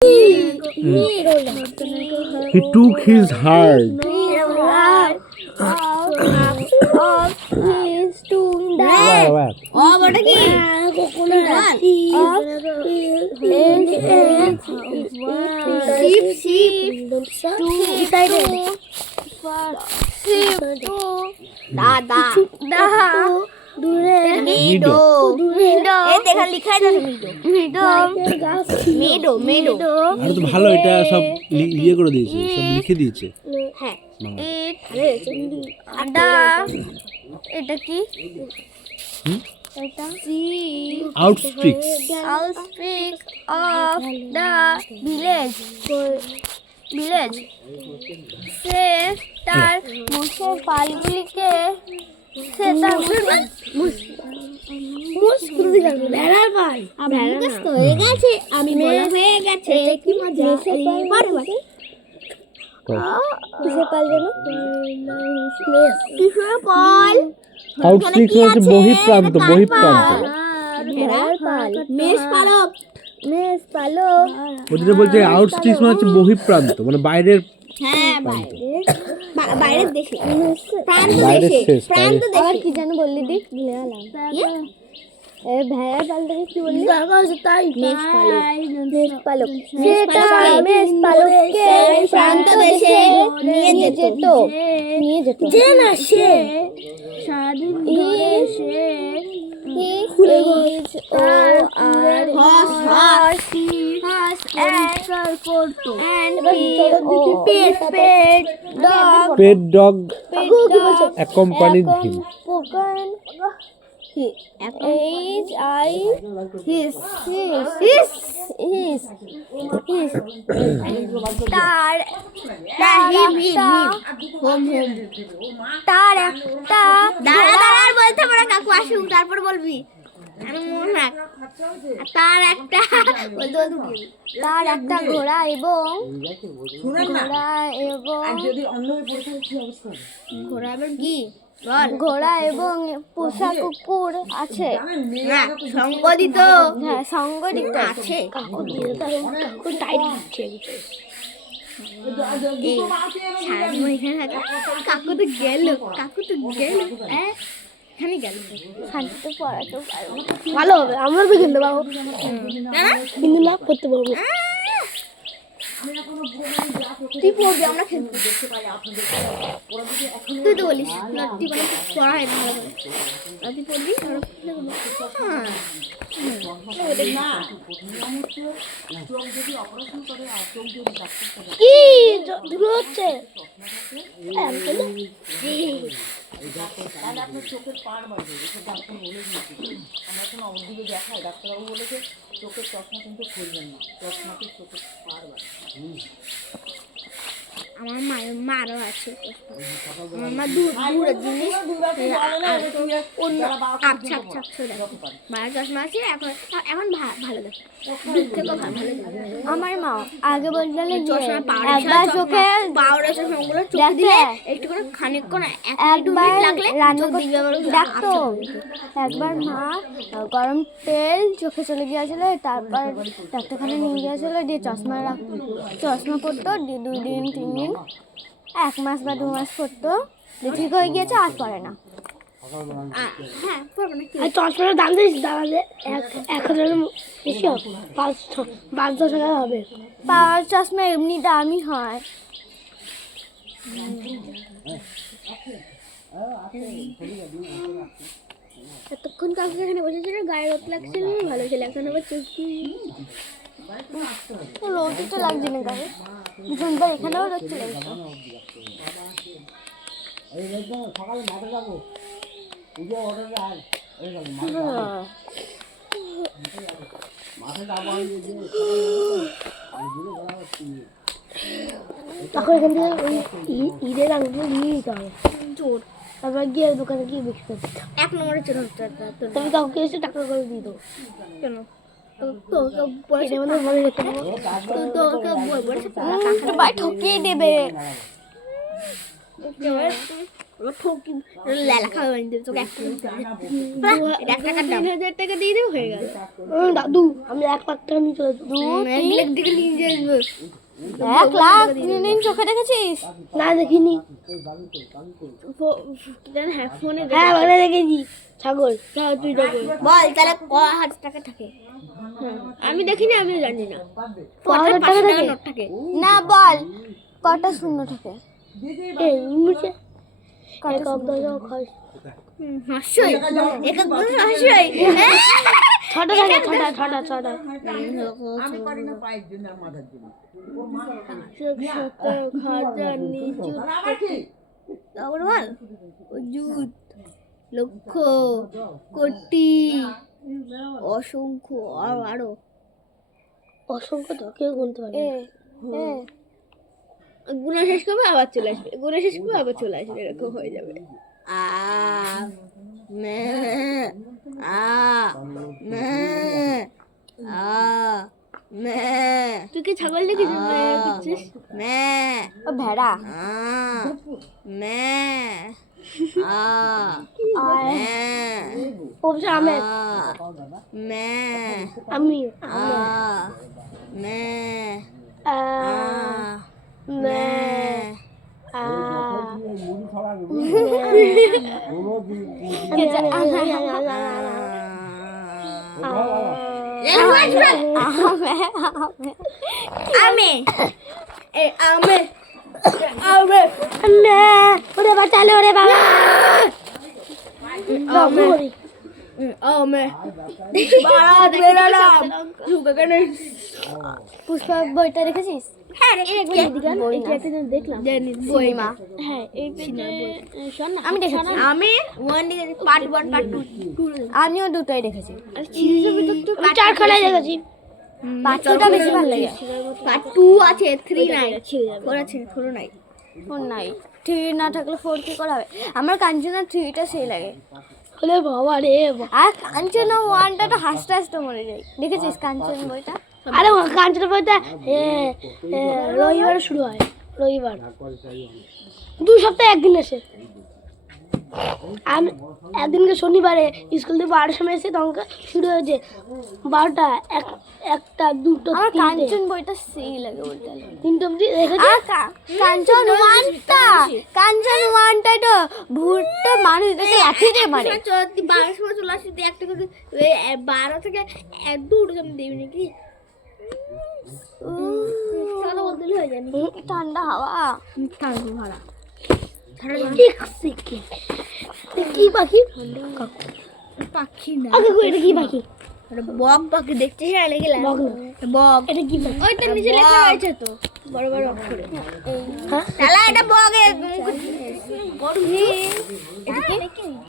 He took his heart. Of his tomb Where? ওটা কি আরে তো ভালো, এটা সব ইয়ে করে দিয়েছে, সব লিখে দিয়েছে। এটা কি Outstreaks of the village সে তার মোষের পালগুলিকে Outstreaks হচ্ছে বহিঃপ্রান্ত, বহিঃপ্রান্ত। ওদের বলছে আউটস্ট্রিক্স মানে হচ্ছে বহিঃপ্রান্ত, মানে বাইরের বাইরের দেশে বাইরের শেষ, আর কি যেন বললি দি ভুলে গেলাম ভেড়ার পালটাকে কি বললি মেষ পালক মেষ পালককে প্রান্ত দেশে নিয়ে যেত যে না সে স্বাধীন দেশে pet dog accompanied him. তার একটা দাঁড়া বলতে পারে কাকু আসুন তারপর বলবি তার একটা ঘোড়া এবং ঘোড়া এবং পোষা কুকুর আছে সংগঠিত আছে কাকু তো গেল এখানে গেল শান্তিতে পড়াতেও পারবো ভালো হবে আমার বই কিনতে পারবো কিন্তু লাভ করতে পারবো তুই পড়বি আমরা খেলবো তুই তো বলিস তুই কোনো পড়া হয় না ভালো করে তুই পড়বি কি দূর হচ্ছে চোখের পাড় বাজে, ডাক্তার বলে দিয়েছি, আমরা এখন অবদিকে দেখাই, ডাক্তারবাবু বলেছে চোখের চশমা কিন্তু খুলবেন না, চশমাতে চোখের পাড় বাজে। আমার মারও আছে আমার মা দূরের জিনিস অন্য আচ্ছা মায়ের চশমা আছে এখন ভালো দেখে দূর থেকেও ভালো দেখে আমার মা আগে বলতে একবার চোখে পাওয়ার চশমাগুলো চোখে দিলে একটু করে খানিকক্ষণ একবার রান্না দেখতো একবার মা গরম তেল চোখে চলে গিয়েছিল, তারপর ডাক্তারখানে নিয়ে গিয়েছিল, দিয়ে চশমা পরতো 2 দিন 3 দিন 1 মাস বা 2 মাস পরতো, ঠিক হয়ে গিয়েছে আর পরে না। হ্যাঁ চশমার দাম দিস দাঁড়ালে 1000 বেশি হবে 5-10 টাকা হবে। পাওয়ার চশমা এমনি দামই হয়। এতক্ষণ কাকু এখানে বসেছিল, গায়ে রোদ লাগছিল, ভালো ছিল। এখন আবার রোদ তো লাগছে না গায়ে, ভীষণবার এখানেও রোদ চলে গেছে। তখন এখান থেকে ওই ঈদের আঙুল নিয়ে নিতে হবে জোর, তারপর গিয়ে দোকানে গিয়ে বিক্রি করতে 1 নম্বরে চলে হচ্ছে। তুমি কাউকে এসে টাকা করে দিয়ে দেবো কেন? ঠকিয়ে দেবে, দাদু আমি 1 লাখ টাকা নিয়ে চলে 1,00,000 কোনদিন চোখে দেখেছিস? না দেখিনি। হ্যাঁ ফোনে হ্যাঁ ওখানে দেখেছি ছাগল। তুই দেখে বল তাহলে ক হাজার টাকা থাকে? আমি দেখিনি, আমি জানি না। হাজার টাকা থাকে? না বল কটা শূন্য থাকে? এই মুছে এক অব্দ খাই। হাসই এক এক হাসই ছটা থাকে, ছটা। আমি পারি না পায়ের জন্য আর মাথার জন্য। হাজার নিচু তারপর বল অযুত লক্ষ কোটি অসংখ্য আরো অসংখ্য তো কেউ গুনতে পারে না। গুণা শেষ করবে আবার চলে আসবে, গুণা শেষ করবে আবার চলে আসবে, এরকম হয়ে যাবে। আ মে আ মে আ মে তুই কি ছাগল দেখেছিস? মে ও ভেড়া মে আ মে ওবসে আমি মে আমি মে আ মে আ আমি ওরে বাঁচালে ওরে বাবা। পুষ্পা বইটা রেখেছিস? হ্যাঁ দেখলাম বইমা। হ্যাঁ আমি দেখেছি, আমি পার্ট 1 পার্ট 2 আমিও দুটোই দেখেছি। চারখানায় দেখেছি। পার্ট 2টা বেশি ভালো লাগে। পার্ট 2 আছে, 3 নাই, 4 আছে, 4 নাই। 4 নাই, 3 না থাকলে 4 কি করে হবে? আমার কাঞ্চনা 3টা সেই লাগে। ওরে বাবা রে। আর কাঞ্চনা 1টা তো হাসতে হাসতে মরে যায়। দেখেছিস কাঞ্চন বইটা? আরে কাঞ্চন বইটা রবিবার শুরু হয়, রবিবার 2 সপ্তাহে একদিন আসে। আমি একদিনকে শনিবারে স্কুল থেকে 12টার সময় এসে তখন শুরু হয়েছে 12টা 1টা 2টো আমার কাঞ্চন বইটা সেই লাগে বলতে। 3টা অবধি দেখেছি। কাঞ্চন 1টা তো ভূতটা মানুষদেরকে লাঠি দিয়ে মারে। 12 সময় চলে আসতে একটা করে 12 থেকে 2 আমি দেই নাকি? চলো বলতে হয়ে যায় ঠান্ডা হাওয়া, ঠান্ডা হাওয়া। কি পাখি? পাখি না, আগে এটা কি পাখি? বক পাখি দেখতে চাইলে গেলাম। বক এটা কি পাখি? ওইটা নিচে লেখা রয়েছে তো বড় বড় অক্ষরে। হ্যাঁ তাহলে এটা বক